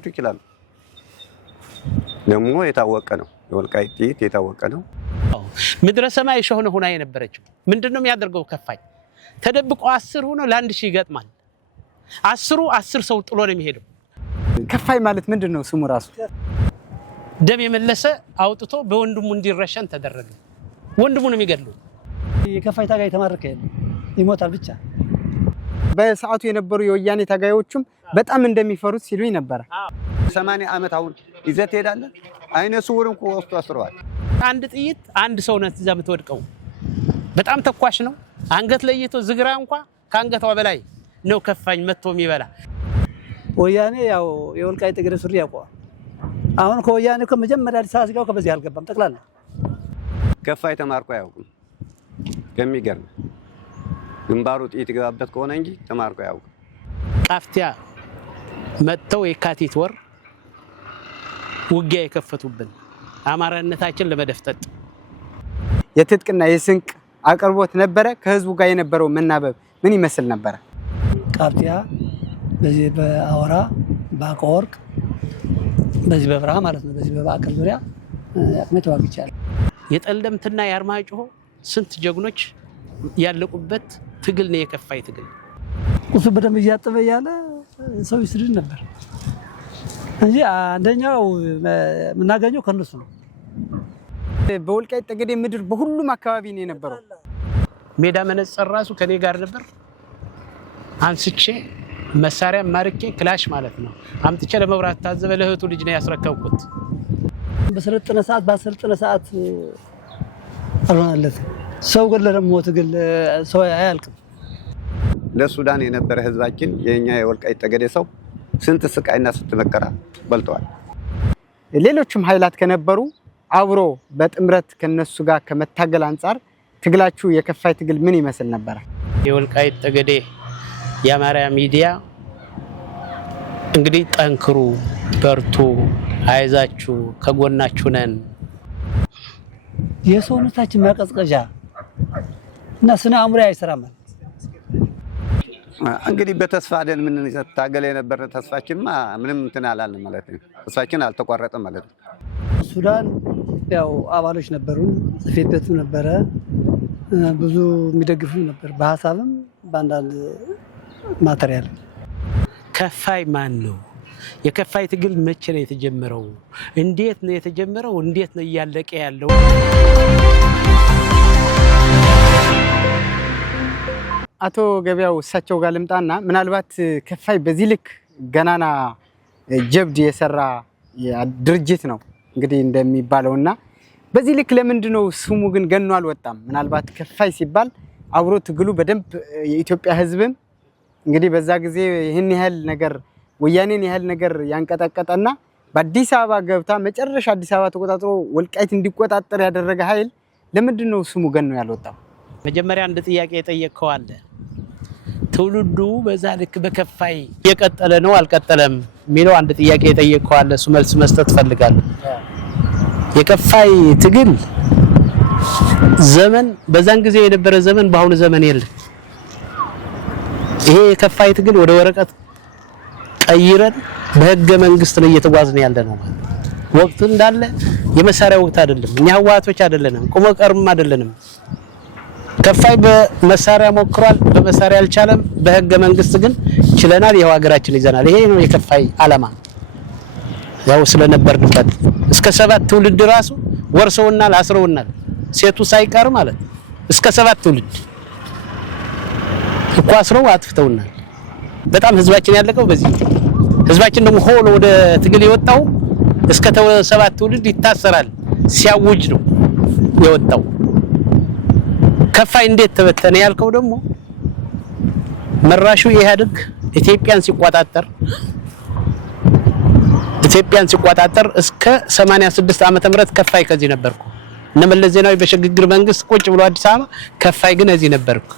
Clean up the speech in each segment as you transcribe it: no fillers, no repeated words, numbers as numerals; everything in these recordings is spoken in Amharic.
ሊመጡ ይችላሉ። ደግሞ የታወቀ ነው የወልቃይት ጥይት የታወቀ ነው። ምድረ ሰማይ ሾህ ሆና የነበረችው ምንድነው የሚያደርገው? ከፋይ ተደብቆ 10 ሆኖ ለ1 ሺህ ይገጥማል። 10 ሰው ጥሎ ነው የሚሄደው። ከፋይ ማለት ምንድነው? ስሙ ራሱ ደም የመለሰ አውጥቶ በወንድሙ እንዲረሸን ተደረገ። ወንድሙን የሚገድሉ የከፋይ ታጋይ ተማረከ ይሞታል ብቻ። በሰዓቱ የነበሩ የወያኔ ታጋዮችም በጣም እንደሚፈሩት ሲሉኝ ነበር። 80 ዓመት አሁን ይዘት ሄዳለ። አይነ ስውርን ወስዶ አስረዋል። አንድ ጥይት አንድ ሰው ነው እዛ የምትወድቀው። በጣም ተኳሽ ነው። አንገት ለይቶ ዝግራ እንኳን ከአንገቷ በላይ ነው ከፋኝ መጥቶ የሚበላ። ወያኔ ያው የወልቃይት ጠገዴ ሱሪ ያውቀዋል። አሁን ከወያኔ ከመጀመሪያ አዲስ አበባ ሲጋው ከበዚህ አልገባም ጠቅላላ። ከፋይ ተማርኮ አያውቅም። ከሚገርም ግንባሩ ጥይት ይገባበት ከሆነ እንጂ ተማርኮ አያውቅም። ቃፍቲያ መጥተው የካቲት ወር ውጊያ የከፈቱብን አማራነታችን ለመደፍጠጥ የትጥቅና የስንቅ አቅርቦት ነበረ። ከህዝቡ ጋር የነበረው መናበብ ምን ይመስል ነበር? ቃፍቲያ በዚህ በአወራ ባቆርቅ በዚህ በብርሃ ማለት ነው። በዚህ በባከል ዙሪያ ያቅመት ዋግቻለሁ። የጠለምትና የአርማጭሆ ስንት ጀግኖች ያለቁበት ትግል ነው የከፋይ ትግል። ቁሱ በደም እያጠበ ያለ ሰው ይስድድ ነበር እንጂ አንደኛው የምናገኘው ከነሱ ነው። በወልቃይት ጠገዴ ምድር በሁሉም አካባቢ ነው የነበረው። ሜዳ መነጽር ራሱ ከኔ ጋር ነበር። አንስቼ መሳሪያ ማርኬ ክላሽ ማለት ነው አምጥቼ ለመብራት ታዘበ ለህቱ ልጅ ነው ያስረከብኩት። በሰለጠነ ሰዓት ባሰለጠነ ሰዓት አልሆነለት ሰው ገለለ ሞት ገለ ሰው አያልቅም። ለሱዳን የነበረ ህዝባችን የኛ የወልቃይት ጠገዴ ሰው ስንት ስቃይና ስንት መከራ በልተዋል። ሌሎችም ኃይላት ከነበሩ አብሮ በጥምረት ከነሱ ጋር ከመታገል አንፃር ትግላችሁ የከፋይ ትግል ምን ይመስል ነበር? የወልቃይት ጠገዴ የአማራ ሚዲያ እንግዲህ ጠንክሩ፣ በርቱ፣ አይዛችሁ ከጎናችሁ ነን። የሰውነታችን ማቀዝቀዣ እና ስነ አእምሮ አይሰራም። እንግዲህ በተስፋ አይደል ምን ታገለ የነበረ ተስፋችንማ ምንም እንትን አላልን ማለት ነው። ተስፋችን አልተቋረጠም ማለት ነው። ሱዳን ያው አባሎች ነበሩን፣ ጽፌት ቤቱ ነበረ፣ ብዙ የሚደግፉ ነበር በሐሳብም በአንዳንድ ማተሪያል። ከፋይ ማን ነው? የከፋይ ትግል መቼ ነው የተጀመረው? እንዴት ነው የተጀመረው? እንዴት ነው እያለቀ ያለው? አቶ ገበያው እሳቸው ጋር ልምጣና ምናልባት ከፋይ በዚህ ልክ ገናና ጀብድ የሰራ ድርጅት ነው እንግዲህ እንደሚባለውና በዚህ ልክ ለምንድነው ስሙ ግን ገኖ አልወጣም? ምናልባት ከፋይ ሲባል አብሮ ትግሉ በደንብ የኢትዮጵያ ሕዝብም እንግዲህ በዛ ጊዜ ይህን ያህል ነገር ወያኔን ያህል ነገር ያንቀጠቀጠና በአዲስ አበባ ገብታ መጨረሻ አዲስ አበባ ተቆጣጥሮ ወልቃይት እንዲቆጣጠር ያደረገ ኃይል ለምንድነው ስሙ ገኖ ያልወጣው? መጀመሪያ አንድ ጥያቄ የጠየቅከው አለ። ትውልዱ በዛ ልክ በከፋይ የቀጠለ ነው አልቀጠለም የሚለው አንድ ጥያቄ የጠየቅከው አለ። እሱ መልስ መስጠት ፈልጋለሁ። የከፋይ ትግል ዘመን በዛን ጊዜ የነበረ ዘመን በአሁኑ ዘመን የለም። ይሄ የከፋይ ትግል ወደ ወረቀት ቀይረን በህገ መንግስት ነው እየተጓዝን ያለ ነው ማለት። ወቅቱ እንዳለ የመሳሪያ ወቅት አይደለም። እኛ ህዋቶች አይደለንም፣ ቁመ ቀርም አይደለንም። ከፋይ በመሳሪያ ሞክሯል፣ በመሳሪያ አልቻለም። በህገ መንግስት ግን ችለናል። ይሄው ሀገራችን ይዘናል። ይሄ ነው የከፋይ ዓላማ። ያው ስለነበርንበት እስከ 7 ትውልድ ራሱ ወርሰውናል፣ አስረውናል። ሴቱ ሳይቀር ማለት እስከ 7 ትውልድ እኮ አስረው አጥፍተውናል። በጣም ህዝባችን ያለቀው በዚህ። ህዝባችን ደግሞ ሆሎ ወደ ትግል የወጣው እስከ 7 ትውልድ ይታሰራል ሲያውጅ ነው የወጣው። ከፋይ እንዴት ተበተነ ያልከው ደግሞ መራሹ ኢህአዴግ ኢትዮጵያን ሲቆጣጠር እስከ 86 ዓመተ ምህረት ከፋይ ከዚህ ነበርኩ። እነ መለስ ዜናዊ በሽግግር መንግስት ቁጭ ብሎ አዲስ አበባ ከፋይ ግን እዚህ ነበርኩ።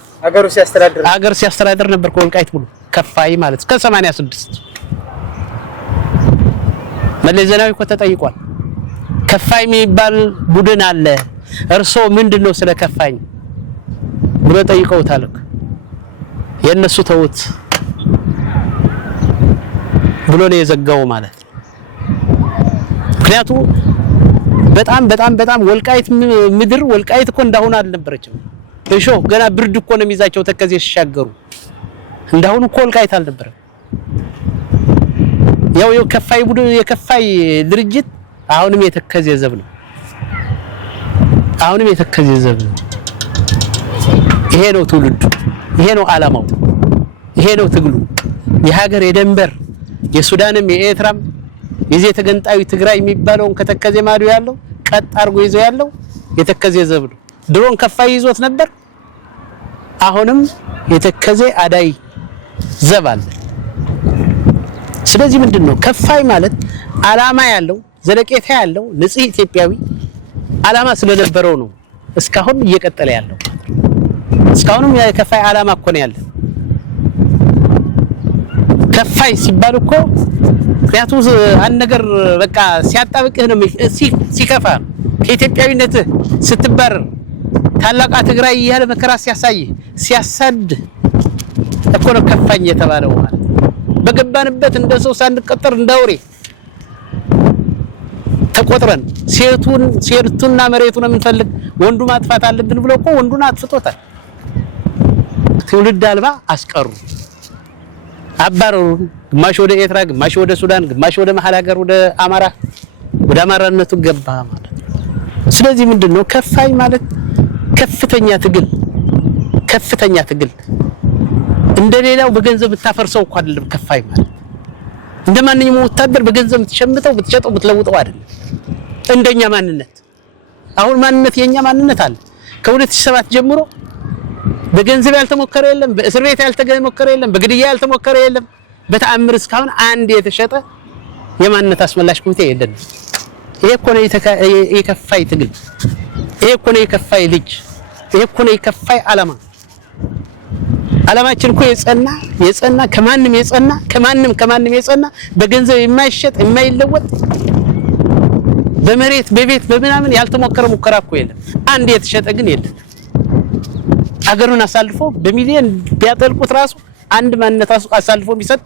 አገር ሲያስተዳድር ነበርኩ። ወልቃይት ብሎ ከፋይ ማለት እስከ 86 መለስ ዜናዊ እኮ ተጠይቋል። ከፋይ የሚባል ቡድን አለ፣ እርሶ ምንድነው ስለ ከፋይ ብሎ ጠይቀውታል። የነሱ ተውት ብሎ ነው የዘጋው ማለት ነው። ምክንያቱም በጣም ወልቃይት ምድር ወልቃይት እኮ እንዳሁን አልነበረችም። እሾ ገና ብርድ እኮ ነው የሚይዛቸው ተከዜ ሲሻገሩ። እንዳሁን እኮ ወልቃይት አልነበረም። ያው የከፋይ ድርጅት አሁንም የተከዜ ዘብ ነው። ይሄ ነው ትውልዱ፣ ይሄ ነው ዓላማው፣ ይሄ ነው ትግሉ። የሀገር የደንበር የሱዳንም የኤርትራም የዚህ ተገንጣዩ ትግራይ የሚባለውን ከተከዜ ማዶ ያለው ቀጥ አርጎ ይዞ ያለው የተከዜ ዘብ ነው። ድሮን ከፋይ ይዞት ነበር። አሁንም የተከዜ አዳይ ዘብ አለ። ስለዚህ ምንድነው ከፋይ ማለት ዓላማ ያለው ዘለቄታ ያለው ንጹህ ኢትዮጵያዊ ዓላማ ስለነበረው ነው እስካሁን እየቀጠለ ያለው። እስካሁንም የከፋይ ዓላማ እኮ ነው ያለው። ከፋይ ሲባል እኮ ምክንያቱም አንድ ነገር በቃ ሲያጣብቅህ ነው ሲከፋ ከኢትዮጵያዊነት ስትባረር ታላቋ ትግራይ ያለ መከራ ሲያሳድ እኮ ነው ከፋኝ የተባለው ማለት። በገባንበት እንደ ሰው ሳንቀጠር እንዳውሬ ተቆጥረን ሴቱና መሬቱን የምንፈልግ ወንዱ ማጥፋት አለብን ብለው እኮ ወንዱን አጥፍቶታል። ትውልድ አልባ አስቀሩ፣ አባረሩ። ግማሽ ወደ ኤርትራ፣ ግማሽ ወደ ሱዳን፣ ግማሽ ወደ መሐል ሀገር ወደ አማራነቱ ገባ ማለት ነው። ስለዚህ ምንድነው ከፋይ ማለት ከፍተኛ ትግል እንደሌላው በገንዘብ ብታፈርሰው እንኳን አይደለም። ከፋይ ማለት እንደማንኛውም ወታደር በገንዘብ ብትሸምተው ብትሸጠው ብትለውጠው አይደለም። እንደኛ ማንነት አሁን የኛ ማንነት አለ። ከ2007 ጀምሮ በገንዘብ ያልተሞከረ የለም፣ በእስር ቤት ያልተሞከረ የለም፣ በግድያ ያልተሞከረ የለም። በተአምር እስካሁን አንድ የተሸጠ የማንነት አስመላሽ ኮሚቴ የለም። ይሄ እኮ ነው የከፋይ ትግል፣ ይሄ እኮ ነው የከፋይ ልጅ፣ ይሄ እኮ ነው የከፋይ ዓላማችን እኮ የጸና ከማንም የጸና በገንዘብ የማይሸጥ የማይለወጥ በመሬት በቤት በምናምን ያልተሞከረ ሙከራ እኮ የለም። አንድ የተሸጠ ግን የለም። አገሩን አሳልፎ በሚሊዮን ቢያጠልቁት ራሱ አንድ ማንነት አሳልፎ ቢሰጥ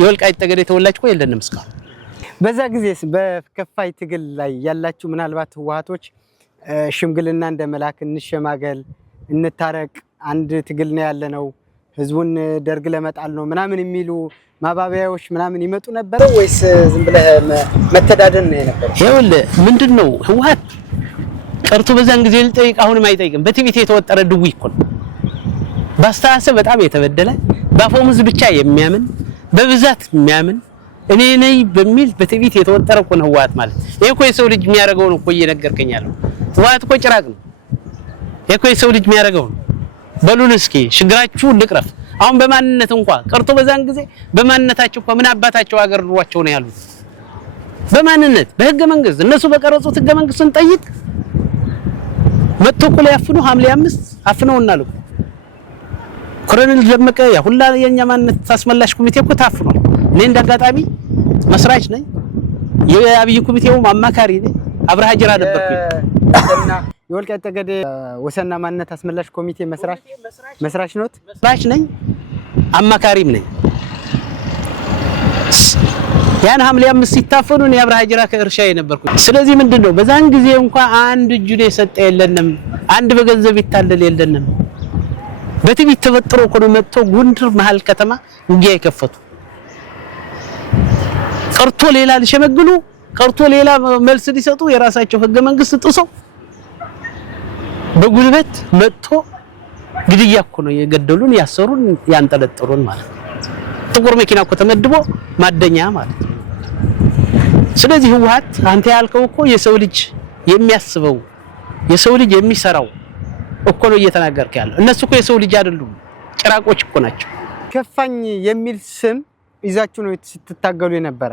የወልቃይት ጠገዴ ተወላጅ እኮ የለንም እስካሁን። በዛ ጊዜስ በከፋይ ትግል ላይ ያላችሁ ምናልባት ህወሓቶች ሽምግልና እንደመላክ እንሸማገል፣ እንታረቅ፣ አንድ ትግል ነው ያለነው ህዝቡን ደርግ ለመጣል ነው ምናምን የሚሉ ማባቢያዎች ምናምን ይመጡ ነበር ወይስ ዝም ብለህ መተዳደን ነው የነበረው? ይኸውልህ ምንድነው ህወሓት ቀርቶ በዛን ጊዜ ልጠይቅ አሁንም አይጠይቅም። በትዕቢት የተወጠረ ድውይ እኮ ነው። በአስተሳሰብ በጣም የተበደለ በአፈሙዝ ብቻ የሚያምን በብዛት የሚያምን እኔ ነኝ በሚል በትዕቢት የተወጠረ እኮ ነው ህወሓት ማለት። ይሄ እኮ የሰው ልጅ የሚያደርገው ነው እኮ እየነገርከኝ ያለው። ህወሓት እኮ ጭራቅ ነው። ይሄ እኮ የሰው ልጅ የሚያደርገው ነው። በሉን እስኪ ችግራችሁ ልቅረፍ። አሁን በማንነት እንኳን ቀርቶ በዛን ጊዜ በማንነታቸው እንኳን ምን አባታቸው ሀገር ኑሯቸው ነው ያሉት? በማንነት በህገ መንግስት እነሱ በቀረጹት ህገ መንግስትን ጠይቅ መጥቶ እኮ ሊያፍኑ ሐምሌ 5 አፍነውናል እኮ ኮሎኔል ደመቀ ያ ሁላ የኛ ማንነት ታስመላሽ ኮሚቴ እኮ ታፍኗል። እኔ እንዳጋጣሚ መስራች ነኝ፣ የአብይ ኮሚቴው አማካሪ ነኝ። አብርሃ ጅራ ነበርኩኝ እና የወልቃይት ጠገዴ ወሰንና ማንነት አስመላሽ ኮሚቴ መስራች ኖት? መስራች ነኝ፣ አማካሪም ነኝ። ያን ሐምሌ 5 ሲታፈኑ ነው አብርሃ ጅራ ከእርሻዬ ነበርኩኝ። ስለዚህ ምንድነው በዛን ጊዜ እንኳን አንድ እጁን የሰጠ የለንም፣ አንድ በገንዘብ ይታለል የለንም። በትዕቢት ተወጥሮ እኮ ነው መጥቶ ጎንደር መሃል ከተማ ውጊያ የከፈቱ። ቀርቶ ሌላ ሊሸመግሉ ቀርቶ ሌላ መልስ ሊሰጡ የራሳቸው ህገ መንግስት ጥሰው በጉልበት መጥቶ ግድያ እኮ ነው የገደሉን፣ ያሰሩን፣ ያንጠለጠሉን ማለት ነው። ጥቁር መኪና እኮ ተመድቦ ማደኛ ማለት ነው። ስለዚህ ህወሓት አንተ ያልከው እኮ የሰው ልጅ የሚያስበው የሰው ልጅ የሚሰራው እኮ ነው እየተናገርክ ያለው። እነሱ እኮ የሰው ልጅ አይደሉም፣ ጭራቆች እኮ ናቸው። ከፋኝ የሚል ስም ይዛችሁ ነው ስትታገሉ የነበረ።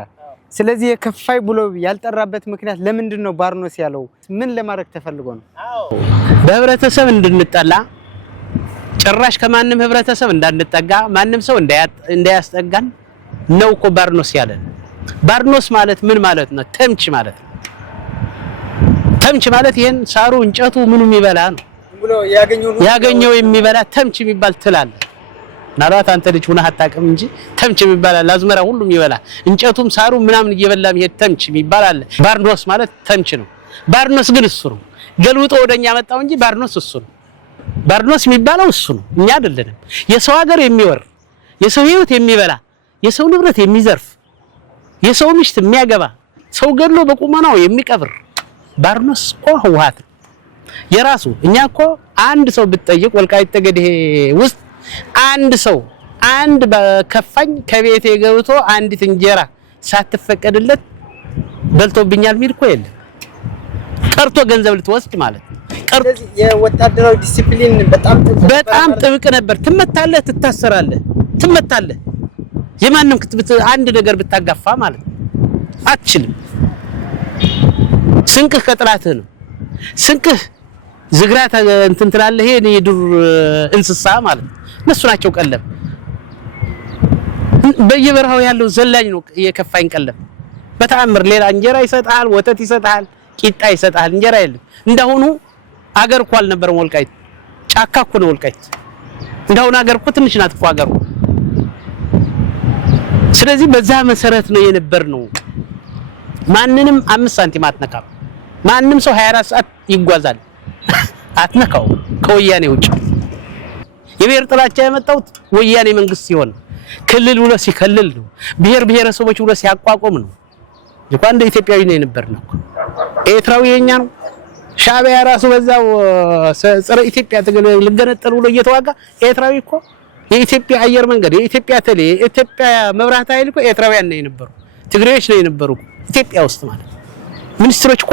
ስለዚህ የከፋይ ብሎ ያልጠራበት ምክንያት ለምንድን ነው? ባርኖስ ያለው ምን ለማድረግ ተፈልጎ ነው? በህብረተሰብ እንድንጠላ ጭራሽ ከማንም ህብረተሰብ እንዳንጠጋ ማንም ሰው እንዳያስጠጋን ነው እኮ ባርኖስ ያለን። ባርኖስ ማለት ምን ማለት ነው? ተምች ማለት ነው። ተምች ማለት ይሄን ሳሩ እንጨቱ ምኑ የሚበላ ነው ብሎ ያገኘው የሚበላ ተምች የሚባል ትላል። ምናልባት አንተ ልጅ ሆነህ አታውቅም እንጂ ተምች ይባላል። አዝመራ ሁሉም ይበላል። እንጨቱም ሳሩ ምናምን እየበላ መሄድ ተምች ይባላል። ባርኖስ ማለት ተምች ነው። ባርኖስ ግን እሱ ነው ገልብጦ ወደኛ መጣው እንጂ ባርኖስ እሱ ነው። ባርኖስ የሚባለው እሱ ነው፣ እኛ አይደለንም። የሰው ሀገር የሚወር የሰው ህይወት የሚበላ የሰው ንብረት የሚዘርፍ የሰው ሚስት የሚያገባ ሰው ገድሎ በቁመናው የሚቀብር ባርኖስ ህወሓት የራሱ። እኛ እኮ አንድ ሰው ብትጠይቅ ወልቃይት ጠገዴ ውስጥ አንድ ሰው አንድ በከፋኝ ከቤቴ ገብቶ አንዲት እንጀራ ሳትፈቀድለት በልቶብኛል የሚል እኮ የለም። ቀርቶ ገንዘብ ልትወስድ ማለት ነው። ስለዚህ የወታደራዊ ዲሲፕሊን በጣም ጥብቅ ነበር። ትመታለህ፣ ትታሰራለህ፣ ትመታለህ። የማንም አንድ ነገር ብታጋፋ ማለት ነው አትችልም። ስንቅህ ከጥላትህ ነው። ስንቅህ ዝግራት እንትን ትላለህ። ይሄ የዱር እንስሳ ማለት ነው። እነሱ ናቸው ቀለብ። በየበረሃው ያለው ዘላኝ ነው የከፋኝ ቀለብ። በተአምር ሌላ እንጀራ ይሰጣል፣ ወተት ይሰጣል፣ ቂጣ ይሰጣል። እንጀራ የለም። እንደሆኑ አገር እኮ አልነበረም ወልቃይት። ጫካ እኮ ነው ወልቃይት። እንደሆነ አገር እኮ ትንሽ ናት እኮ አገሩ። ስለዚህ በዛ መሰረት ነው የነበርነው። ማንንም 5 ሳንቲም አትነካም። ማንም ሰው 24 ሰዓት ይጓዛል፣ አትነካው ከወያኔ ውጭ። የብሔር ጥላቻ የመጣው ወያኔ መንግስት ሲሆን ክልል ብሎ ሲከልል ነው። ብሔር ብሔረሰቦች ብሎ ሲያቋቁም ነው። እንኳን እንደ ኢትዮጵያዊ ነው የነበርነው። ኤርትራዊ የኛ ነው። ሻዕቢያ ራሱ በዛው ጸረ ኢትዮጵያ ትግል ልገነጠል ብሎ እየተዋጋ ኤርትራዊ እኮ የኢትዮጵያ አየር መንገድ፣ የኢትዮጵያ ቴሌ፣ የኢትዮጵያ መብራት ኃይል እኮ ኤርትራውያን ነው የነበሩ፣ ትግሬዎች ነው የነበሩ ኢትዮጵያ ውስጥ ማለት ነው። ሚኒስትሮች እኮ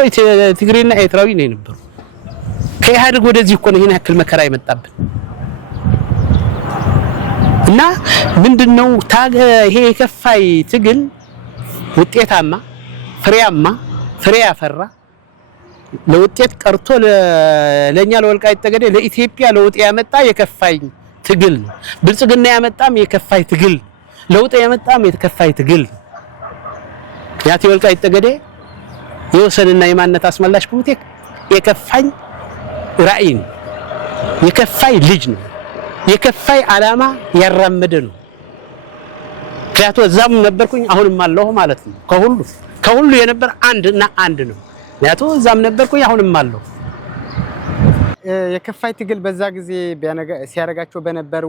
ትግሬና ኤርትራዊ ነው የነበሩ። ከኢህአዴግ ወደዚህ እኮ ነው ይሄን ያክል መከራ የመጣብን። እና ምንድነው ይሄ የከፋይ ትግል ውጤታማ ፍሬያማ ፍሬ ያፈራ ለውጤት ቀርቶ ለኛ ለወልቃይት ጠገዴ ለኢትዮጵያ ለውጥ ያመጣ የከፋይ ትግል ነው። ብልጽግና ያመጣም የከፋይ ትግል፣ ለውጥ ያመጣም የከፋይ ትግል። ያቲ ወልቃይት ጠገዴ የወሰንና የማንነት አስመላሽ ኮሚቴ የከፋይ ራዕይ ነው፣ የከፋይ ልጅ ነው፣ የከፋይ ዓላማ ያራመደ ነው። ምክንያቱም እዛም ነበርኩኝ አሁንም አለሁ ማለት ነው። ከሁሉ የነበር አንድና አንድ ነው። ምክንያቱም እዛም ነበርኩኝ አሁንም አለሁ። የከፋይ ትግል በዛ ጊዜ ሲያረጋቸው በነበሩ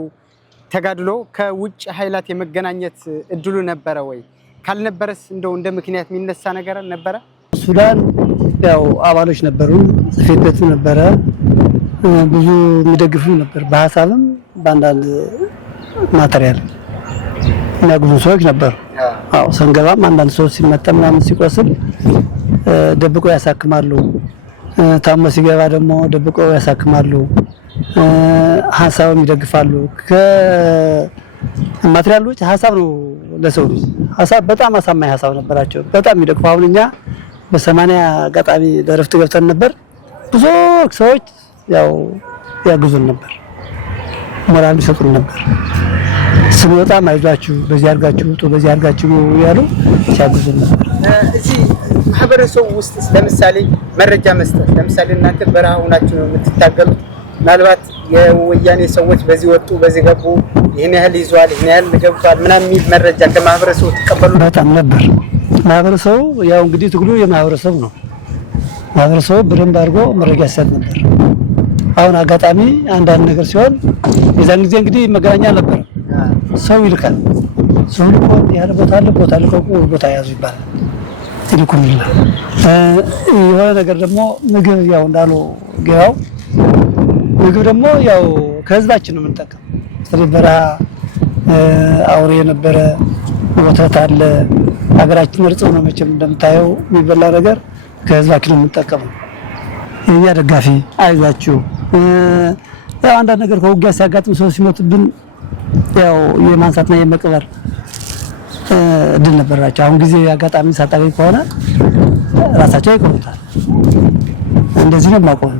ተጋድሎ ከውጭ ኃይላት የመገናኘት እድሉ ነበረ ወይ? ካልነበረስ እንደው እንደ ምክንያት የሚነሳ ነገር ነበረ? ሱዳን ያው አባሎች ነበሩ፣ ጽሕፈት ቤቱ ነበረ፣ ብዙ የሚደግፉ ነበር፣ በሀሳብም በአንዳንድ ማቴሪያል የሚያግዙ ሰዎች ነበሩ። አዎ ሰንገባም አንዳንድ ሰዎች ሲመታ ምናምን ሲቆስል ደብቆ ያሳክማሉ። ታሞ ሲገባ ደግሞ ደብቆ ያሳክማሉ። ሀሳብም ይደግፋሉ። ከማቴሪያል ውጭ ሀሳብ ነው ለሰው ልጅ ሀሳብ በጣም አሳማኝ ሀሳብ ነበራቸው። በጣም ይደግፉ። አሁን እኛ በ80 አጋጣሚ ለረፍት ገብተን ነበር። ብዙ ሰዎች ያው ያግዙን ነበር፣ ሞራል ይሰጡን ነበር። ስንወጣ አይዟችሁ በዚህ አድርጋችሁ ውጡ፣ በዚህ አድርጋችሁ ያሉ ሲያግዙን ነበር። እዚህ ማህበረሰቡ ውስጥ ለምሳሌ መረጃ መስጠት፣ ለምሳሌ እናንተ በረሃ ሆናችሁ ነው የምትታገሉት። ምናልባት የወያኔ ሰዎች በዚህ ወጡ፣ በዚህ ገቡ፣ ይሄን ያህል ይዟል፣ ይሄን ያህል ገብቷል ምናምን የሚል መረጃ ከማህበረሰቡ ተቀበሉ? በጣም ነበር። ማህበረሰቡ ያው እንግዲህ ትግሉ የማህበረሰቡ ነው። ማህበረሰቡ በደንብ አድርጎ መረጃ ይሰጥ ነበር። አሁን አጋጣሚ አንዳንድ ነገር ሲሆን የዛን ጊዜ እንግዲህ መገናኛ ነበር፣ ሰው ይልካል። ሰው ልኮ ያለ ቦታ ልቀቁ፣ ቦታ ያዙ ይባላል፣ ይልኩልናል። የሆነ ነገር ደግሞ ምግብ ያው እንዳሉ ገባው ምግብ ደግሞ ያው ከህዝባችን ነው የምንጠቀም። ስለዚህ በረሃ አውሬ የነበረ ወተት አለ። ሀገራችን እርጥብ ነው መቼም እንደምታየው የሚበላ ነገር ከህዝባችን ነው የምንጠቀመው። የኛ ደጋፊ አይዟችሁ። ያው አንዳንድ ነገር ከውጊያ ሲያጋጥም ሰው ሲሞትብን ያው የማንሳትና የመቅበር እድል ነበራቸው። አሁን ጊዜ አጋጣሚ ሳታገኝ ከሆነ ራሳቸው ይቆርጣል። እንደዚህ ነው የማውቀው።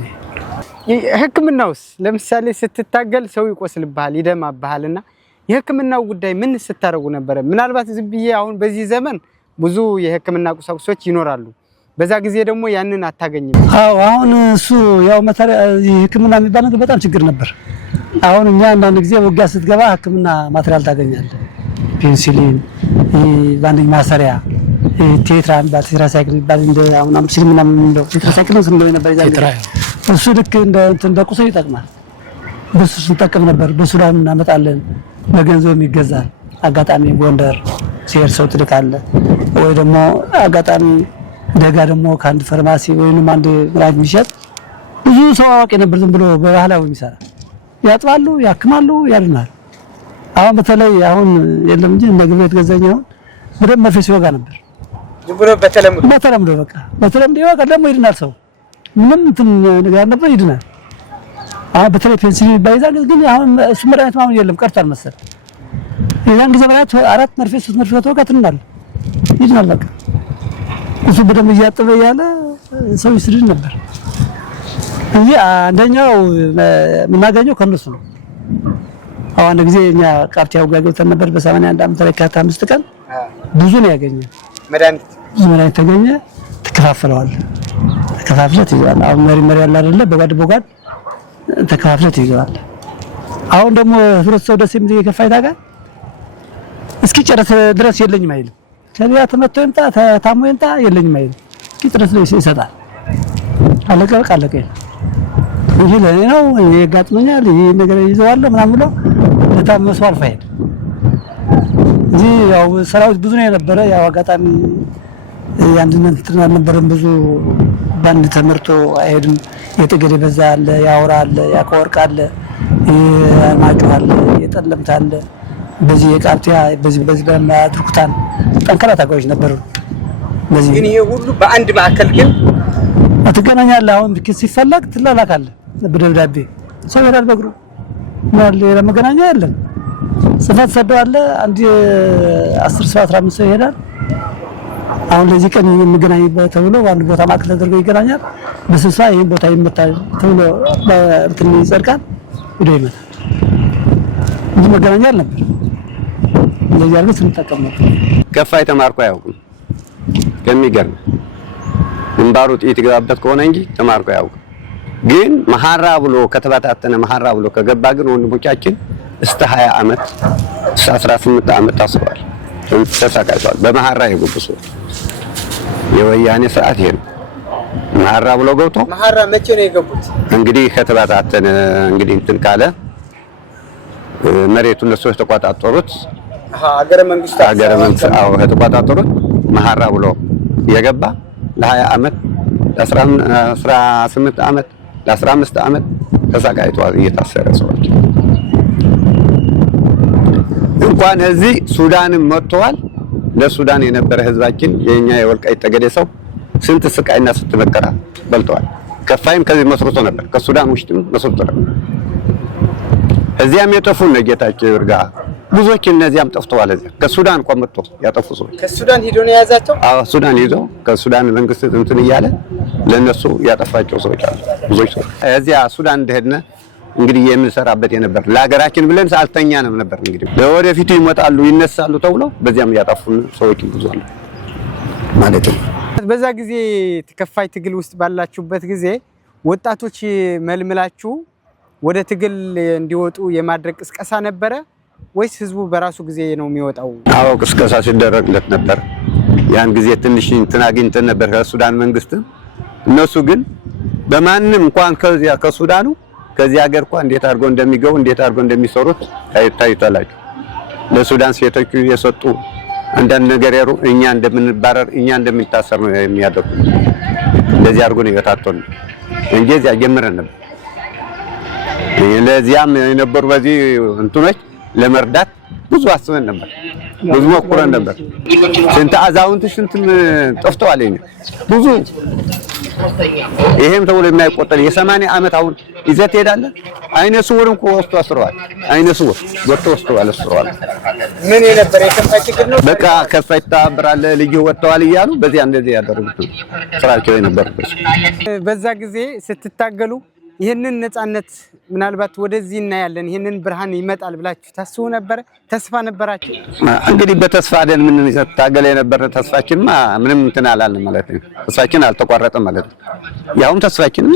ሕክምናውስ ለምሳሌ ስትታገል ሰው ይቆስልብሃል፣ ይደማብሃልና የሕክምናው ጉዳይ ምን ስታረጉ ነበረ? ምናልባት ዝም ብዬ አሁን በዚህ ዘመን ብዙ የሕክምና ቁሳቁሶች ይኖራሉ፣ በዛ ጊዜ ደግሞ ያንን አታገኝም። አዎ አሁን እሱ ያው ሕክምና የሚባል ነገር በጣም ችግር ነበር። አሁን እኛ አንዳንድ ጊዜ ውጊያ ስትገባ ሕክምና ማቴሪያል ታገኛለህ። ፔንሲሊን፣ ባንዲጅ ማሰሪያ፣ ቴትራ የሚባል ቴትራሳይክል የሚባል እንደ አሁን አምሲል ምናምን እንደው ቴትራሳይክል ነው ስንለው ነበር ይዛል። እሱ ልክ እንደ ቁስል ይጠቅማል። በሱ ስንጠቀም ነበር። በሱዳን እናመጣለን፣ በገንዘብ ይገዛል። አጋጣሚ ጎንደር ሲሄድ ሰው ትልካለህ ወይ ደግሞ አጋጣሚ ደጋ ደግሞ ከአንድ ፋርማሲ ወይንም አንድ ምራጅ የሚሸጥ ብዙ ሰው አዋቂ ነበር። ዝም ብሎ በባህላዊ የሚሰራ ያጥባሉ፣ ያክማሉ፣ ያድናል። አሁን በተለይ አሁን የለም እንጂ እነ ግብረት ገዛኛው በደም መርፌ ሲወጋ ነበር። ዝም ብሎ በተለምዶ በቃ በተለምዶ ይወጋ ደግሞ ይድናል። ሰው ምንም እንትን ነገር ነበር ይድናል። አሁን በተለይ ፔንሲሊን ባይዛል ግን አሁን እሱ መድኃኒት ማሁን የለም ቀርቷል መሰል። የዛን ጊዜ ማለት 4 መርፌ 3 መርፌ ተወጋ ትናል ይድናል። በቃ እሱ በደም እያጠበ ያለ ሰው ይስድን ነበር። እዚህ አንደኛው የምናገኘው ከነሱ ነው። አሁን አንድ ጊዜ እኛ ቃፍቲያው ጋር ገብተን ነበር በ81 ዓመት ላይ ካታ 5 ቀን ብዙ ነው ያገኘ መድኃኒት ተገኘ። ተከፋፍለዋል። ተከፋፍለት ይዟል። አሁን መሪ ያለ አይደለ በጓድ ተከፋፍለት ይዟል። አሁን ደግሞ ህብረተሰቡ ደስ የሚል የከፋይታ ጋር እስኪ ጨረስ ድረስ የለኝም አይልም። ከዚያ ተመቶ ይምጣ ታሞ ይምጣ የለኝም አይልም። እስኪ ድረስ ይሰጣል። አለቀ በቃ አለቀ። ይሄ ለኔ ነው ይጋጥመኛል ይሄ ነገር ይዘዋለሁ ምናምን ብሎ ለታመሰው አልፎ ሄደ እንጂ ያው ሰራዊት ብዙ ነው የነበረ። ያው አጋጣሚ ያንድነት እንትን አልነበረም። ብዙ ባንድ ተመርቶ አይሄድም። የጥገሌ በዛ አለ፣ ያወራ አለ፣ ያቆርቅ አለ፣ የማጮ አለ፣ የጠለምት አለ። በዚህ የቃፍቲያ በዚህ በማድርኩታን ጠንከራ ታጋዮች ነበሩ። በዚህ ግን ይሄ ሁሉ በአንድ ማዕከል ግን አትገናኛለህ። አሁን ሲፈለግ ትላላካለህ በደብዳቤ ሰው ይሄዳል በእግሩ ማለት ለመገናኛ የለም። ጽፈት ሰደው አለ አንድ 10 ሰው 15 ሰው ይሄዳል። አሁን ለዚህ ቀን የምገናኝበት ተብሎ አንድ ቦታ ማዕከል ተደርጎ ይገናኛል። በስብሰባ ይሄን ቦታ ይመታል ተብሎ እንትን ይጸድቃል ወደ ይመታል እንጂ መገናኛ አልነበር። ለዚህ አርገስ እንጠቀም ነበር። ከፋይ ተማርኮ አያውቅም። ከሚገርም ግንባሩ ጥይት ገባበት ከሆነ እንጂ ተማርኮ አያውቅም። ግን መሐራ ብሎ ከተባታተነ መሐራ ብሎ ከገባ ግን ወንድሞቻችን እስከ 20 ዓመት እስከ 18 ዓመት ታስሯል፣ ተሰቃይቷል። በመሐራ የገቡ ሰዎች የወያኔ ሰዓት ይሄ ነው። መሐራ ብሎ ገብቶ መሐራ መቼ ነው የገቡት? እንግዲህ ከተባታተነ እንግዲህ እንትን ካለ መሬቱን እነሱ ተቆጣጣሩት። ሀገረ መንግስት አዎ ተቆጣጣሩት። መሐራ ብሎ የገባ ለ20 ዓመት ለ18 ዓመት ለ15 ዓመት ተሰቃይቷል። እየታሰረ ሰዎች እንኳን እዚህ ሱዳንም መጥተዋል። ለሱዳን የነበረ ህዝባችን የኛ የወልቃይት ጠገዴ ሰው ስንት ስቃይና ስንት መከራ በልተዋል። ከፋይም ከዚህ መስርቶ ነበር። ከሱዳን ውስጥም መስርቶ ነበር። እዚያም የጠፉ ነው ጌታቸው ይርጋ ብዙዎች እነዚያም ጠፍተዋል። እዚያ ከሱዳን እንኳን መጥቶ ያጠፉ ሰዎች ከሱዳን ሄዶ ነው የያዛቸው። አዎ ሱዳን ሄዶ ከሱዳን መንግስት እንትን እያለ ለነሱ ያጠፋቸው ሰዎች አሉ። ብዙዎች ሰዎች እዚያ ሱዳን እንደሄድነ እንግዲህ የምንሰራበት የነበር ለሀገራችን ብለን ሳልተኛንም ነበር። እንግዲህ ለወደፊቱ ይመጣሉ ይነሳሉ ተብሎ በዚያም ያጠፉን ሰዎች ብዙ አሉ ማለት ነው። በዛ ጊዜ ተከፋይ ትግል ውስጥ ባላችሁበት ጊዜ ወጣቶች መልምላችሁ ወደ ትግል እንዲወጡ የማድረግ ቅስቀሳ ነበረ ወይስ ህዝቡ በራሱ ጊዜ ነው የሚወጣው? አዎ ቅስቀሳ ሲደረግለት ነበር። ያን ጊዜ ትንሽ እንትን አግኝተን ነበር ከሱዳን መንግስት። እነሱ ግን በማንም እንኳን ከዚያ ከሱዳኑ ከዚህ ሀገር እንኳን እንዴት አድርገው እንደሚገቡ እንዴት አድርገው እንደሚሰሩት ታይቷላችሁ። ለሱዳን ሴቶች የሰጡ አንዳንድ ነገር ያሩ እኛ እንደምንባረር እኛ እንደምንታሰር ነው የሚያደርጉ። እንደዚህ አድርገው ነው የታጠኑ እንጂ እዚያ ጀምረን ነበር። ለዚያም የነበሩ በዚህ እንትኖች ለመርዳት ብዙ አስበን ነበር፣ ብዙ ሞክረን ነበር። ስንት አዛውንት ስንትም ጠፍተዋል። ብዙ ይሄም ተብሎ የማይቆጠር የ80 ዓመት አሁን ይዘት ሄዳለ። አይነ ስውር እንኳ ወስቶ አስረዋል። አይነ ስውር ወጥቶ ወስደዋል፣ አስረዋል። ምን የነበረ የከፋይ ችግር ነው። በቃ ከፋይ ታብራለ ልጅ ወጥተዋል እያሉ በዚያ እንደዚህ ያደረጉት ስራቸው የነበረው። በዛ ጊዜ ስትታገሉ ይሄንን ነፃነት ምናልባት ወደዚህ እናያለን ይሄንን ብርሃን ይመጣል ብላችሁ ታስቡ ነበር? ተስፋ ነበራችሁ? እንግዲህ በተስፋ አይደል ምን ታገለ የነበረ ተስፋችንማ ምንም እንትን አላልን ማለት ነው። ተስፋችን አልተቋረጠም ማለት ነው። ያውም ተስፋችን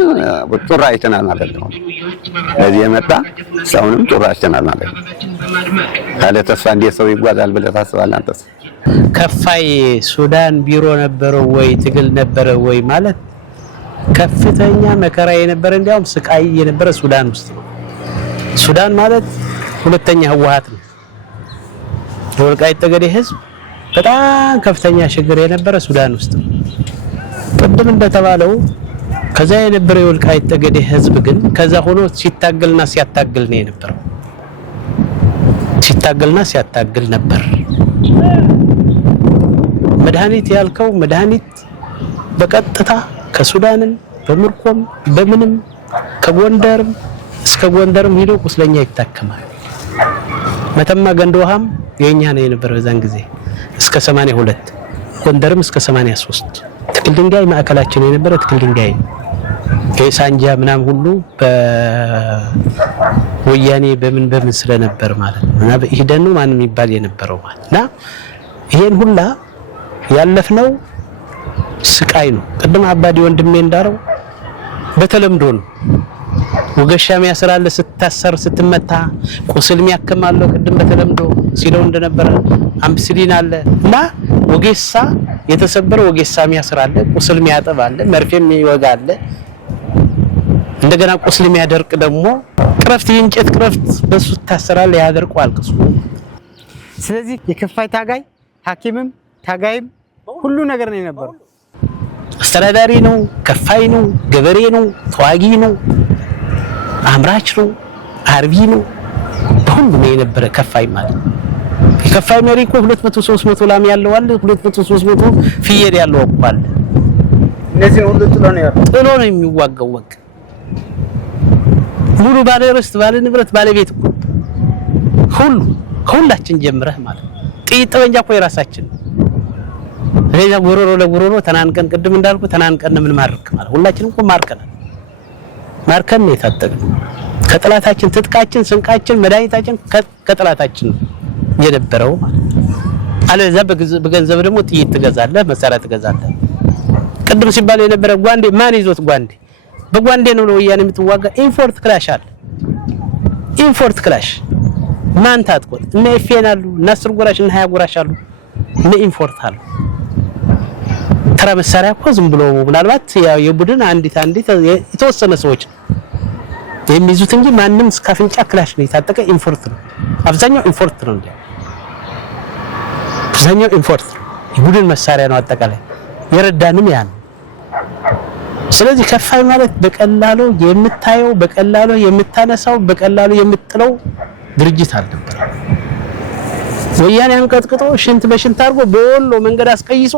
ጡራ አይተናል ማለት ነው። ለዚህ የመጣ ሰውንም ጡራ አይተናል ማለት ነው። ካለ ተስፋ እንዴት ሰው ይጓዛል ብለህ ታስባለህ አንተስ? ከፋይ ሱዳን ቢሮ ነበረው ወይ ትግል ነበረ ወይ ማለት ከፍተኛ መከራ የነበረ እንዲያውም ስቃይ የነበረ ሱዳን ውስጥ ነው። ሱዳን ማለት ሁለተኛ ህወሓት ነው። የወልቃይት ጠገዴ ህዝብ በጣም ከፍተኛ ችግር የነበረ ሱዳን ውስጥ ነው። ቅድም እንደተባለው ከዛ የነበረ የወልቃይት ጠገዴ ህዝብ ግን ከዛ ሆኖ ሲታገልና ሲያታግል ነው የነበረው። ሲታገልና ሲያታግል ነበር። መድኃኒት ያልከው መድኃኒት በቀጥታ ከሱዳንን በምርኮም በምንም ከጎንደርም እስከ ጎንደርም ሄዶ ቁስለኛ ይታከማል። መተማ ገንደ ውሃም የኛ ነው የነበረው በዛን ጊዜ እስከ 82 ጎንደርም እስከ 83 ትክል ድንጋይ ማዕከላችን የነበረ ትክል ድንጋይ ከሳንጃ ምናም ሁሉ በወያኔ በምን ስለነበር ማለት ነው። እና ሂደኑ ማንም ይባል የነበረው ማለትና ይሄን ሁላ ያለፍነው ስቃይ ነው። ቅድም አባዲ ወንድሜ እንዳለው በተለምዶ ነው። ወገሻም ያስራል ስታሰር ስትመታ ቁስልም ያከማለው ቅድም በተለምዶ ሲለው እንደነበረ አምስሊን አለ እና ወገሳ የተሰበረ ወገሳም ያስራል ቁስልም ያጠባል መርፌም ይወጋል እንደገና ቁስልም ያደርቅ ደግሞ ቅረፍት የእንጨት ቅረፍት በሱ ታሰራል ያደርቁ አልቅሱ። ስለዚህ የከፋይ ታጋይ ሐኪምም ታጋይም ሁሉ ነገር ነው የነበረው። አስተዳዳሪ ነው፣ ከፋይ ነው፣ ገበሬ ነው፣ ተዋጊ ነው፣ አምራች ነው፣ አርቢ ነው፣ ሁሉ ነው የነበረ ከፋይ ማለት። የከፋይ መሪ እኮ 200 300 ላም ያለው አለ፣ 200 300 ፍየል ያለው አለ። እነዚህ ሁሉ ጥሎ ነው የሚዋጋው። ወቅ ሙሉ ባለ ርስት ባለ ንብረት ባለቤት ሁሉ ከሁላችን ጀምረህ ማለት ጥይት ጠመንጃ እኮ የራሳችን ለዛ ጎሮሮ ለጎሮሮ ተናንቀን ቅድም እንዳልኩ ተናንቀን ምን ማርክ ማለት ሁላችንም እኮ ማርከን ነው የታጠቅነው። ከጥላታችን ትጥቃችን ስንቃችን መድኃኒታችን ከጥላታችን የነበረው አለዛ በገንዘብ ደግሞ ጥይት ትገዛለህ መሳሪያ ትገዛለህ። ቅድም ሲባል የነበረ ጓንዴ ማን ይዞት ጓንዴ በጓንዴ ነው ወያኔ የምትዋጋ። ኢምፖርት ክላሽ አለ ኢምፖርት ክላሽ ማን ታጥቆት እነ ኤፍኤን አሉ እና 10 ጎራሽ እና 20 ጎራሽ አሉ እነ ኢምፖርት አሉ። ተራ መሳሪያ እኮ ዝም ብሎ ምናልባት ያው የቡድን አንዲት የተወሰነ ሰዎች የሚይዙት እንጂ ማንም እስካፍንጫ ክላሽ ነው የታጠቀ ኢምፖርት ነው። አብዛኛው ኢምፖርት ነው እንዴ አብዛኛው ኢምፖርት የቡድን መሳሪያ ነው አጠቃላይ የረዳንም ያን። ስለዚህ ከፋይ ማለት በቀላሉ የምታየው በቀላሉ የምታነሳው በቀላሉ የምትጥለው ድርጅት አልነበረ። ወያኔ አንቀጥቅጦ ሽንት በሽንት አድርጎ በወሎ መንገድ አስቀይሶ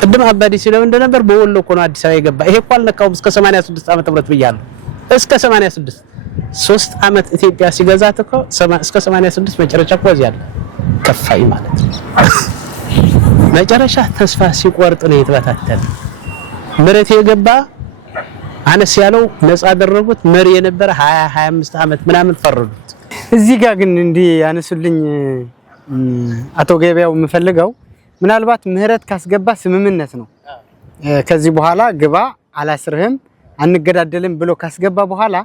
ቅድም አባዲ ሲለው እንደነበር በወሎ እኮ ነው አዲስ አበባ የገባ። ይሄ እኮ አልነካውም እስከ 86 ዓመተ ምህረት ብያለሁ። እስከ 86 3 ዓመት ኢትዮጵያ ሲገዛት እኮ እስከ 86 መጨረሻ እኮ እዚህ አለ ከፋይ ማለት ነው። መጨረሻ ተስፋ ሲቆርጥ ነው የተበታተነ። መሬት የገባ አነስ ያለው ነፃ አደረጉት። መሪ የነበረ 25 ዓመት ምናምን ፈረዱት። እዚህ ጋር ግን እንዲህ ያነሱልኝ አቶ ገበያው የምፈልገው ምናልባት ምህረት ካስገባ ስምምነት ነው። ከዚህ በኋላ ግባ አላስርህም አንገዳደልም ብሎ ካስገባ በኋላ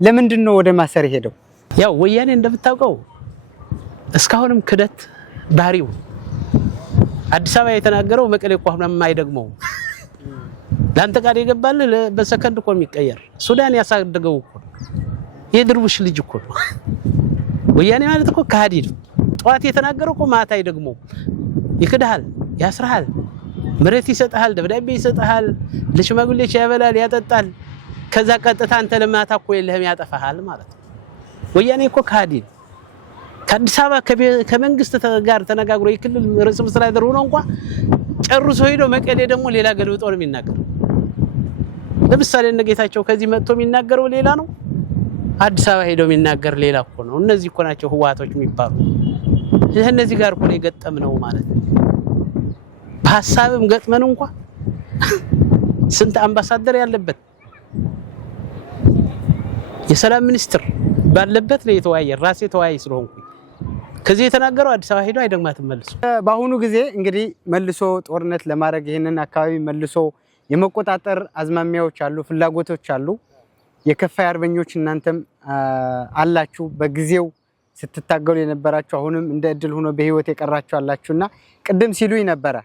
ለምንድን ነው ወደ ማሰር ሄደው? ያው ወያኔ እንደምታውቀው እስካሁንም ክደት ባህሪው አዲስ አበባ የተናገረው መቀሌ እኮ አሁንም አይደግመው። ላንተ ቃል የገባል በሰከንድ እኮ የሚቀየር ሱዳን ያሳደገው እኮ የድርቡሽ ልጅ እኮ ወያኔ ማለት እኮ ካዲ ነው። ጧት የተናገረው እኮ ማታ አይደግመው። ይክዳል፣ ያስራል፣ መሬት ይሰጣል፣ ደብዳቤ ይሰጣል፣ ለሽማግሌዎች ያበላል፣ ያጠጣል። ከዛ ቀጥታ አንተ ለማታ እኮ የለህም ያጠፋሃል ማለት ነው። ወያኔ እኮ ካዲ ከአዲስ አበባ ከመንግስት ጋር ተነጋግሮ የክልል ርዕሰ መስተዳድር ሆኖ እንኳን ጨርሶ ሄዶ መቀሌ ደግሞ ሌላ ገልብጦ ነው የሚናገረው። ለምሳሌ እነጌታቸው ከዚህ መጥቶ የሚናገረው ሌላ ነው፣ አዲስ አበባ ሄዶ የሚናገር ሌላ እኮ ነው። እነዚህ እኮ ናቸው ህዋቶች የሚባሉ። እነዚህ ጋር እኮ ነው የገጠምነው ማለት ነው። በሐሳብም ገጥመን እንኳን ስንት አምባሳደር ያለበት የሰላም ሚኒስትር ባለበት ነው የተወያየ ራሴ ተወያይ ስለሆንኩ ከዚህ የተናገረው አዲስ አበባ ሄዶ አይደግማትም መልሶ በአሁኑ ጊዜ እንግዲህ መልሶ ጦርነት ለማድረግ ይሄንን አካባቢ መልሶ የመቆጣጠር አዝማሚያዎች አሉ ፍላጎቶች አሉ የከፋይ አርበኞች እናንተም አላችሁ በጊዜው ስትታገሉ የነበራችሁ አሁንም እንደ እድል ሆኖ በህይወት የቀራችሁ አላችሁና ቅድም ሲሉኝ ነበር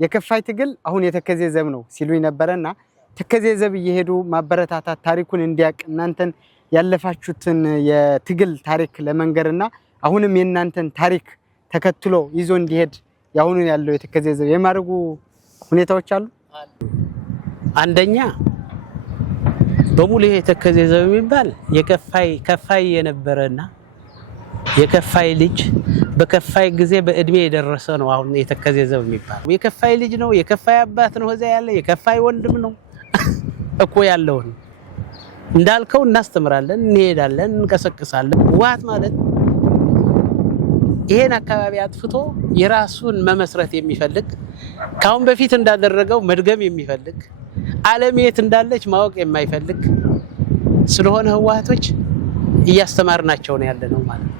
የከፋይ ትግል አሁን የተከዜ ዘብ ነው ሲሉኝ ነበርና ተከዜ ዘብ እየሄዱ ማበረታታት ታሪኩን እንዲያቅ እናንተን ያለፋችሁትን የትግል ታሪክ ለመንገርና አሁንም የናንተን ታሪክ ተከትሎ ይዞ እንዲሄድ ያሁኑን ያለው የተከዜ ዘብ የማርጉ ሁኔታዎች አሉ አንደኛ በሙሉ የተከዜ ዘብ የሚባል የከፋይ የነበረና የከፋይ ልጅ በከፋይ ጊዜ በእድሜ የደረሰ ነው አሁን የተከዜ ዘብ የሚባል የከፋይ ልጅ ነው የከፋይ አባት ነው እዛ ያለ የከፋይ ወንድም ነው እኮ ያለው እንዳልከው እናስተምራለን እንሄዳለን እንቀሰቅሳለን ዋት ማለት ይሄን አካባቢ አጥፍቶ የራሱን መመስረት የሚፈልግ ካሁን በፊት እንዳደረገው መድገም የሚፈልግ ዓለም የት እንዳለች ማወቅ የማይፈልግ ስለሆነ ህዋቶች እያስተማርናቸው ነው ያለነው ማለት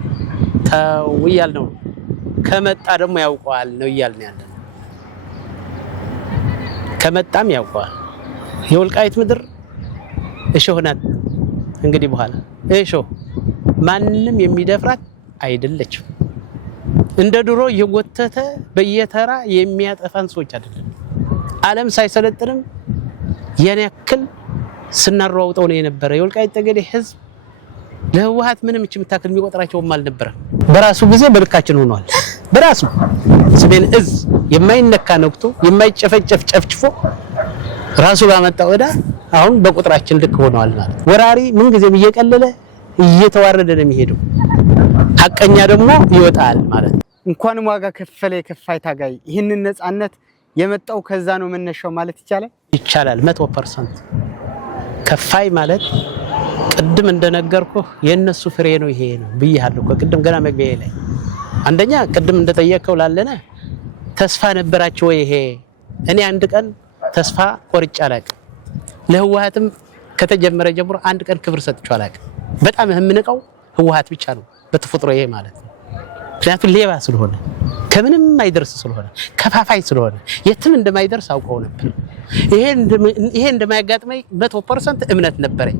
ታው ይያልነው ከመጣ ደግሞ ያውቀዋል ነው ይያልን ያለነው ከመጣም ያውቀዋል የወልቃይት ምድር እሾህ ናት እንግዲህ በኋላ እሾህ ማንንም የሚደፍራት አይደለችም እንደ ድሮ የጎተተ በየተራ የሚያጠፋን ሰዎች አይደለም ዓለም ሳይሰለጥንም የኔ ያክል ስናሯውጠው ነው የነበረ የወልቃይት ጠገዴ ህዝብ ለህወሓት ምንም የምታክል የሚቆጥራቸውም አልነበረም በራሱ ጊዜ በልካችን ሆኗል በራሱ ሰሜን እዝ የማይነካ ነክቶ የማይጨፈጨፍ ጨፍጭፎ ራሱ ባመጣው ወዳ አሁን በቁጥራችን ልክ ሆነዋል ማለት ወራሪ ምን ጊዜም እየቀለለ እየተዋረደ ነው የሚሄደው ሐቀኛ ደግሞ ይወጣል ማለት እንኳንም ዋጋ ከፈለ የከፋይ ታጋይ ይህንን ነፃነት የመጣው ከዛ ነው መነሻው ማለት ይቻላል 100% ከፋይ ማለት ቅድም እንደነገርኩ የነሱ ፍሬ ነው ይሄ ነው ብያለሁ ቅድም ገና መግቢያ ላይ አንደኛ ቅድም እንደጠየቀው ላለነ ተስፋ ነበራቸው ይሄ እኔ አንድ ቀን ተስፋ ቆርጬ አላውቅም ለህወሓትም ከተጀመረ ጀምሮ አንድ ቀን ክብር ሰጥቼው አላውቅም በጣም የምንቀው ህወሓት ብቻ ነው በተፈጥሮ ይሄ ማለት ነው ምክንያቱም ሌባ ስለሆነ ከምንም ማይደርስ ስለሆነ ከፋፋይ ስለሆነ የትም እንደማይደርስ አውቀው ነበር ይሄ እንደማያጋጥመኝ 100% እምነት ነበረኝ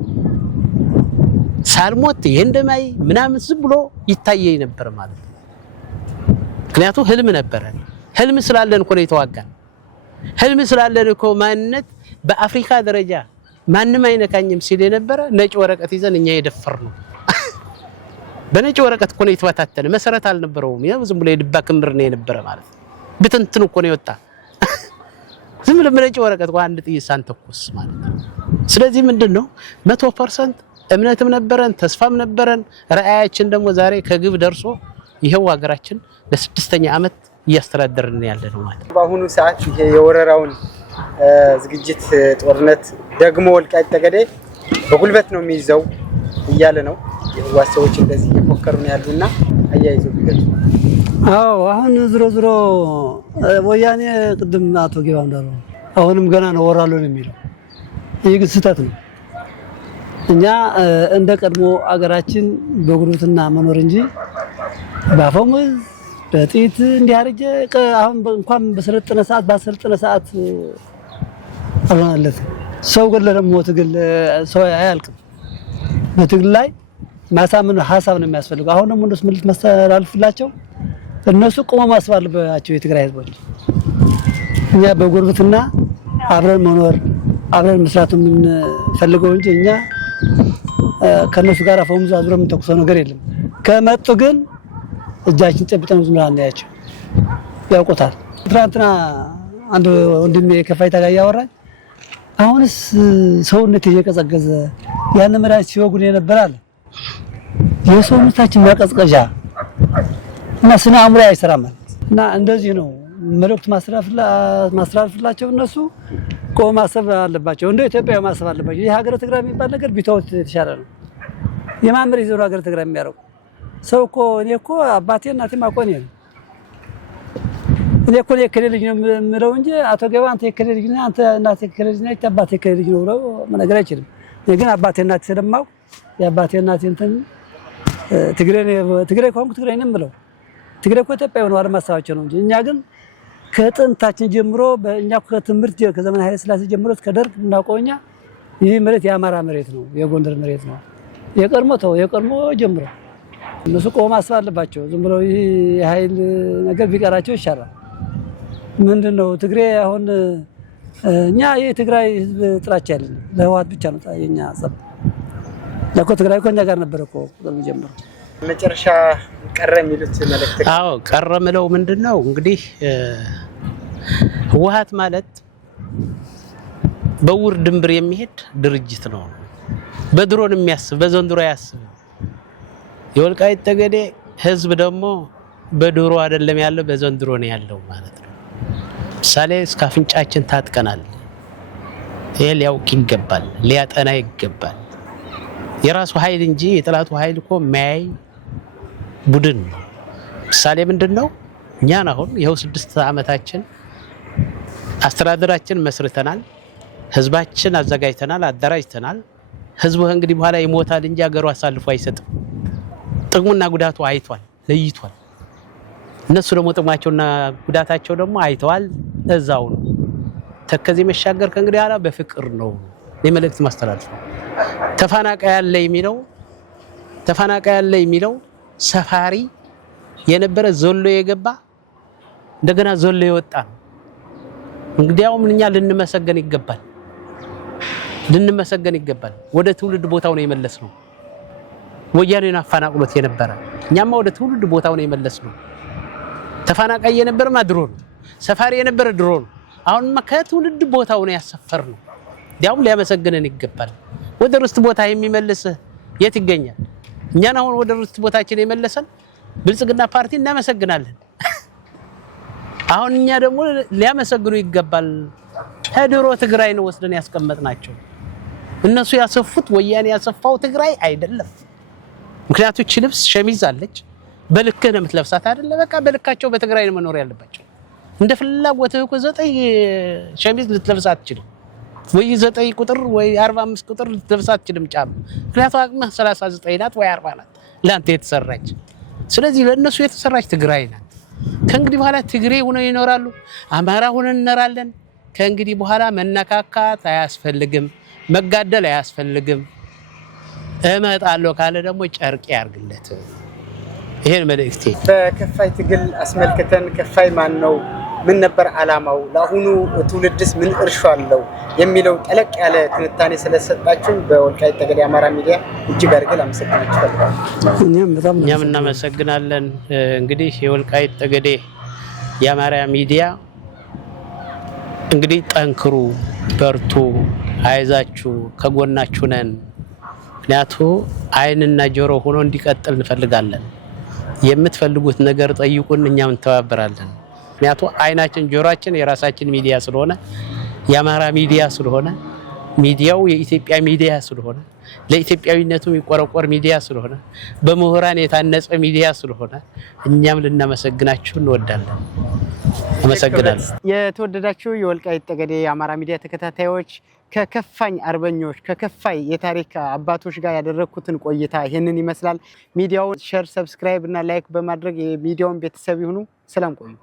ሳልሞት ይሄ እንደማይ ምናምን ዝም ብሎ ይታየኝ ነበር ማለት ነው ምክንያቱም ህልም ነበር ህልም ስላለን እኮ ነው የተዋጋን ህልም ስላለን እኮ ማንነት በአፍሪካ ደረጃ ማንንም አይነካኝም ሲል የነበረ ነጭ ወረቀት ይዘን እኛ የደፈርነው በነጭ ወረቀት እኮ ነው የተባታተነ መሰረት አልነበረውም ያው ዝም ብሎ የድባ ክምር ነው የነበረ ማለት ብትንትን እኮ ነው የወጣ ዝም ብሎ በነጭ ወረቀት አንድ ጥይት ሳንተኩስ ማለት ነው ስለዚህ ምንድነው 100% እምነትም ነበረን ተስፋም ነበረን ራእያችን ደግሞ ዛሬ ከግብ ደርሶ ይሄው ሀገራችን ለ6ኛ ዓመት እያስተዳደርን ያለነው ማለት በአሁኑ ሰዓት ይሄ የወረራውን ዝግጅት ጦርነት ደግሞ ወልቃይት ጠገዴ በጉልበት ነው የሚይዘው እያለ ነው የዋሰዎች እንደዚህ እየፎከሩ ነው ያሉና አያይዘው ቢገኙ አዎ አሁን ዝሮ ወያኔ ቅድም አቶ ጌባው እንዳለው አሁንም ገና ነው ወራሉ ነው የሚለው ይህ ስህተት ነው እኛ እንደ ቀድሞ አገራችን በጉልበትና መኖር እንጂ ባፈሙዝ በጥይት እንዲያርጀ አሁን እንኳን በሰለጠነ ሰዓት አልሆነለት ሰው ገለ ደግሞ ትግል ሰው አያልቅም በትግል ላይ ማሳመን ሐሳብ ነው የሚያስፈልገው አሁን ደግሞ እንደሱ ምልት ማስተላልፍላቸው እነሱ ቆሞ ማሰብ አለባቸው የትግራይ ህዝቦች እኛ በጉልበትና አብረን መኖር አብረን መስራት ምን ፈልገው እንጂ እኛ ከነሱ ጋር አፈሙዝ አዝረን ተኩሰው ነገር የለም ከመጡ ግን እጃችን ጨብጠን ዝም ብለን እናያቸው ያውቁታል ትናንትና አንድ ወንድሜ ከፋይ ታጋይ ያወራኝ አሁንስ ሰውነት እየቀዘቀዘ ያን መራች ሲወጉን የነበራል የሰውነታችን ማቀዝቀዣ እና ስነ አእምሮ አይሰራም እና እንደዚህ ነው መልእክት ማስተላለፍላቸው እነሱ ቆም ማሰብ አለባቸው እንደ ኢትዮጵያ ማሰብ አለባቸው የሀገረ ትግራይ የሚባል ነገር ቢተውት የተሻለ ነው የማምር ይዘው ሀገረ ትግራይ የሚያረው ሰው እኮ እኔ እኮ አባቴ እናቴ ማቆኔ ነው እኔ እኮ የከሌ ልጅ ነው የምለው እንጂ አቶ ገባ አንተ የከሌ ልጅ ነህ አንተ እናቴ የከሌ ልጅ ነህ አባቴ የከሌ ልጅ ነው ብለው መነገር አይችልም ግን አባቴ እናቴ ስለማው የአባቴ እናቴ እንትን ትግሬ ኮንኩ ትግሬ ነኝ ብለው ትግሬ እኮ ኢትዮጵያ ነው አለማሳባቸው ነው እንጂ እኛ ግን ከጥንታችን ጀምሮ በእኛ ከትምህርት ከዘመን ኃይለ ሥላሴ ጀምሮ እስከ ደርግ እናቆኛ ይህ መሬት የአማራ መሬት ነው የጎንደር መሬት ነው የቀድሞ ጀምሮ እነሱ ቆማ አስባለባቸው ዝም ብለው ይህ ኃይል ነገር ቢቀራቸው ይሻላል ምንድነው ትግሬ አሁን እኛ የትግራይ ህዝብ ጥላቻ ያለን ለህወሓት ብቻ ነው የኛ ጸብ ለኮ ትግራይ እኮ እኛ ጋር ነበር እኮ ጀምሮ መጨረሻ ቀረ የሚሉት መልእክት አዎ ቀረ ምለው ምንድነው እንግዲህ ህወሓት ማለት በውር ድንብር የሚሄድ ድርጅት ነው በድሮን የሚያስብ በዘንድሮ ያስብ የወልቃይት ጠገዴ ህዝብ ደግሞ በድሮ አይደለም ያለው በዘንድሮ ነው ያለው ማለት ነው ምሳሌ እስከ አፍንጫችን ታጥቀናል ይሄ ሊያውቅ ይገባል ሊያጠና ይገባል የራሱ ኃይል እንጂ የጥላቱ ኃይል እኮ ማይ ቡድን ምሳሌ ምንድነው እኛን አሁን ይሄው 6 ዓመታችን አስተዳደራችን መስርተናል ህዝባችን አዘጋጅተናል አደራጅተናል ህዝቡ እንግዲህ በኋላ ይሞታል እንጂ አገሩ አሳልፎ አይሰጥም ጥቅሙና ጉዳቱ አይቷል ለይቷል እነሱ ደግሞ ጥቅማቸውና ጉዳታቸው ደግሞ አይተዋል እዛው ነው ተከዜ መሻገር ከእንግዲህ አላ በፍቅር ነው የመልእክት ማስተላለፍ ተፈናቃይ ያለ የሚለው ሰፋሪ የነበረ ዘሎ የገባ እንደገና ዘሎ የወጣ እንግዲያው ምንኛ ልንመሰገን ይገባል ወደ ትውልድ ቦታው ነው የመለስነው ወያኔን አፈናቅሎት የነበረ እኛማ ወደ ትውልድ ቦታው ነው የመለስነው ተፈናቃይ የነበረ ማድሮን ሰፋሪ የነበረ ድሮን አሁንማ ከትውልድ ቦታው ነው ያሰፈርነው ዲያው ሊያመሰግነን ይገባል ወደ ርስት ቦታ የሚመልስ የት ይገኛል እኛን አሁን ወደ ርስት ቦታችን የመለሰን ብልጽግና ፓርቲ እናመሰግናለን አሁን እኛ ደግሞ ሊያመሰግኑ ይገባል ከድሮ ትግራይ ነው ወስደን ያስቀመጥናቸው እነሱ ያሰፉት ወያኔ ያሰፋው ትግራይ አይደለም ምክንያቱም እቺ ልብስ ሸሚዝ አለች በልክህ ነው የምትለብሳት አይደለ በቃ በልካቸው በትግራይ ነው መኖር ያለባቸው እንደ ፍላጎትህ እኮ 9 ሸሚዝ ልትለብስ አትችልም ወይ 9 ቁጥር ወይ 45 ቁጥር ልትለብስ አትችልም ጫማ ምክንያቱም አቅምህ 39 ናት ወይ 40 ናት ላንተ የተሰራች ስለዚህ ለነሱ የተሰራች ትግራይ ናት ከእንግዲህ በኋላ ትግሬ ሆነው ይኖራሉ አማራ ሆነን እንኖራለን ከእንግዲህ በኋላ መነካካት አያስፈልግም መጋደል አያስፈልግም እመጣለሁ ካለ ደግሞ ጨርቅ ያርግለት ይሄን መልእክቴ በከፋይ ትግል አስመልክተን ከፋይ ማን ነው ምን ነበር አላማው ለአሁኑ ትውልድስ ምን እርሾ አለው የሚለው ጠለቅ ያለ ትንታኔ ስለሰጣችሁ በወልቃይት ጠገዴ አማራ ሚዲያ እጅግ አድርገን አመሰግናችኋለሁ እኛም እናመሰግናለን እንግዲህ የወልቃይት ጠገዴ የአማራ ሚዲያ እንግዲህ ጠንክሩ በርቱ አይዛችሁ ከጎናችሁ ነን ምክንያቱ አይንና ጆሮ ሆኖ እንዲቀጥል እንፈልጋለን የምትፈልጉት ነገር ጠይቁን እኛም እንተባበራለን ምክንያቱ አይናችን ጆሮአችን የራሳችን ሚዲያ ስለሆነ የአማራ ሚዲያ ስለሆነ ሚዲያው የኢትዮጵያ ሚዲያ ስለሆነ ለኢትዮጵያዊነቱ የሚቆረቆር ሚዲያ ስለሆነ በመሆራን የታነጸ ሚዲያ ስለሆነ እኛም ልናመሰግናችሁ እንወዳለን አመሰግናለሁ የተወደዳችሁ የወልቃይት ጠገዴ የአማራ ሚዲያ ተከታታዮች ከከፋኝ አርበኞች ከከፋይ የታሪክ አባቶች ጋር ያደረኩትን ቆይታ ይሄንን ይመስላል ሚዲያውን ሼር ሰብስክራይብ እና ላይክ በማድረግ የሚዲያውን ቤተሰብ ይሁኑ ሰላም ቆዩ